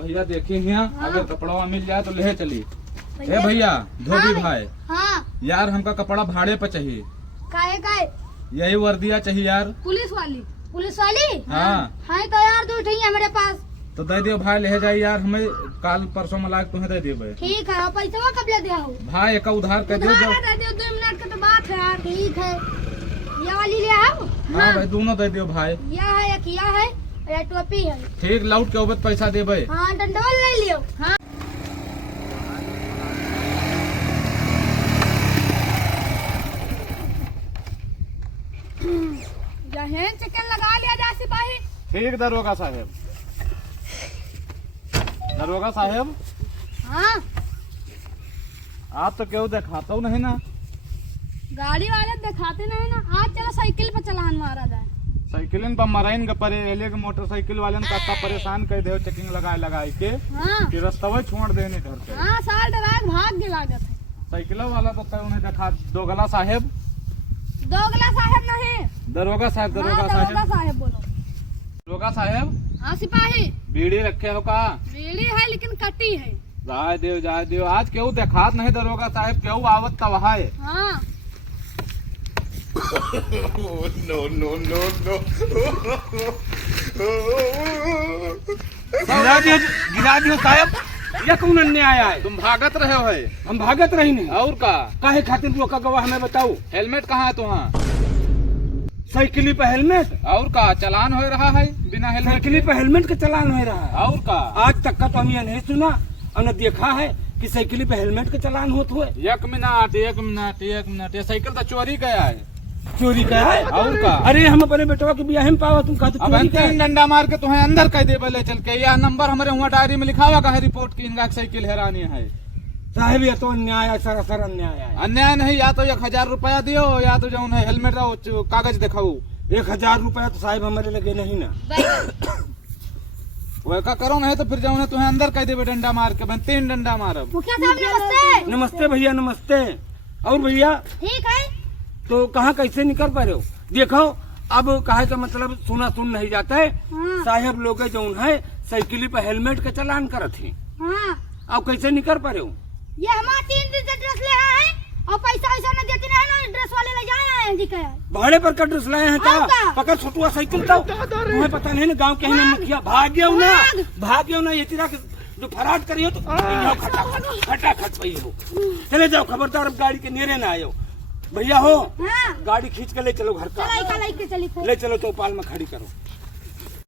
भैया देखिए यहाँ अगर कपड़ा मिल जाए तो ले चलिए। ए भैया धोबी भाई, हाँ यार हमका कपड़ा भाड़े पे चाहिए। काहे यही वर्दिया चाहिए यार। पुलिस वाली हाँ हाँ तो यार दो ठीक है मेरे पास। तो दे दियो भाई, ले जाए यार, हमें काल परसों मिला के तुम्हें दे दियो भाई। ठीक है और पैसा कब ले दे भाई एक उधार कर दियो। दे दियो 2 मिनट का तो बात है यार। ठीक है ये वाली ले आओ। हाँ भाई दोनों दे दियो भाई। यह है एक यह है और टोपी है। ठीक लौट के उबत पैसा दे भाई। हाँ डंडोल ले लियो। हाँ जहें चिकन लगा लिया जा सिपाही। ठीक दरोगा साहब। दरोगा साहब हाँ आप तो क्यों दिखाता हूँ नहीं ना। गाड़ी वाले दिखाते नहीं ना। आज चलो साइकिल पे चलान मारा जाए। साइकिल पर मराइन के परे एले के मोटरसाइकिल वाले का परेशान कर दे चेकिंग लगाए के हाँ कि रास्ता छोड़ देने घर पे। हाँ साल डराग भाग के लागत है। साइकिल वाला तो उन्हें देखा। दोगला साहब नहीं दरोगा साहब। हाँ, दरोगा साहब बोलो। दरोगा साहब हाँ सिपाही बीड़ी रखे हो का। बीड़ी है लेकिन कटी है। जाए दियो आज क्यों देखात नहीं दरोगा साहब, क्यों आवत तब है। हाँ गिरा दियो साहब। यह कौन अन्याय है? तुम भागत रहे हो है। हम भागत रही नहीं। और का काहे खातिर रोका गवाह हमें बताओ। हेलमेट कहाँ है तुम्हारा? साइकिली पे हेलमेट। और का चलान हो रहा है बिना हेलमेट। साइकिली पे हेलमेट का चलान हो रहा है। और का आज तक का तो हम ये नहीं सुना और न देखा है कि साइकिली पे हेलमेट का चलान होता हुए। एक मिनट ये साइकिल तो चोरी गया है। चोरी का है? और का अरे हम अपने बेटवा के बियाह में पावा तुम कहते अब चोरी का है। 3 डंडा मार के तुम्हें अंदर कह दे बोले चल के। यह नंबर हमारे वहाँ डायरी में लिखा हुआ है रिपोर्ट की इनका साइकिल हैरानी है। साहब ये तो अन्याय है, सरासर अन्याय है। अन्याय नहीं, या तो 1000 रुपया दियो या तो जो है हेलमेट कागज दिखाओ। 1000 रुपया तो साहब हमारे लगे नहीं ना। वैसा करो नहीं तो फिर जो तुम्हें अंदर कह दे डंडा मार के। 3 डंडा मारब। मुखिया साहब नमस्ते। नमस्ते भैया नमस्ते। और भैया ठीक है तो कहाँ कैसे निकल पा रहे हो? देखो अब कहे का मतलब सुन नहीं जाता है। हाँ। साहब लोग जो है साइकिल पे हेलमेट का चलान करत है। हाँ अब कैसे निकल पा रहे हो? ये हमारा 3 दिन से ड्रेस ले आए हैं और पैसा न देते नहीं ना। ड्रेस वाले ले जाए हैं जी का भाड़े पर का ड्रेस लाए हैं और क्या? का? पकड़ छोटुआ साइकिल तो तुम्हें पता नहीं ना गांव के ही मुखिया भाग गयो ना ये तेरा जो फराड करी हो तो खटा खच पई हो। चले जाओ खबरदार अब गाड़ी के नेरे ना आयो। भैया हो हाँ गाड़ी खींच के ले चलो घर का। चलाई के चली ले चलो चौपाल में खड़ी करो।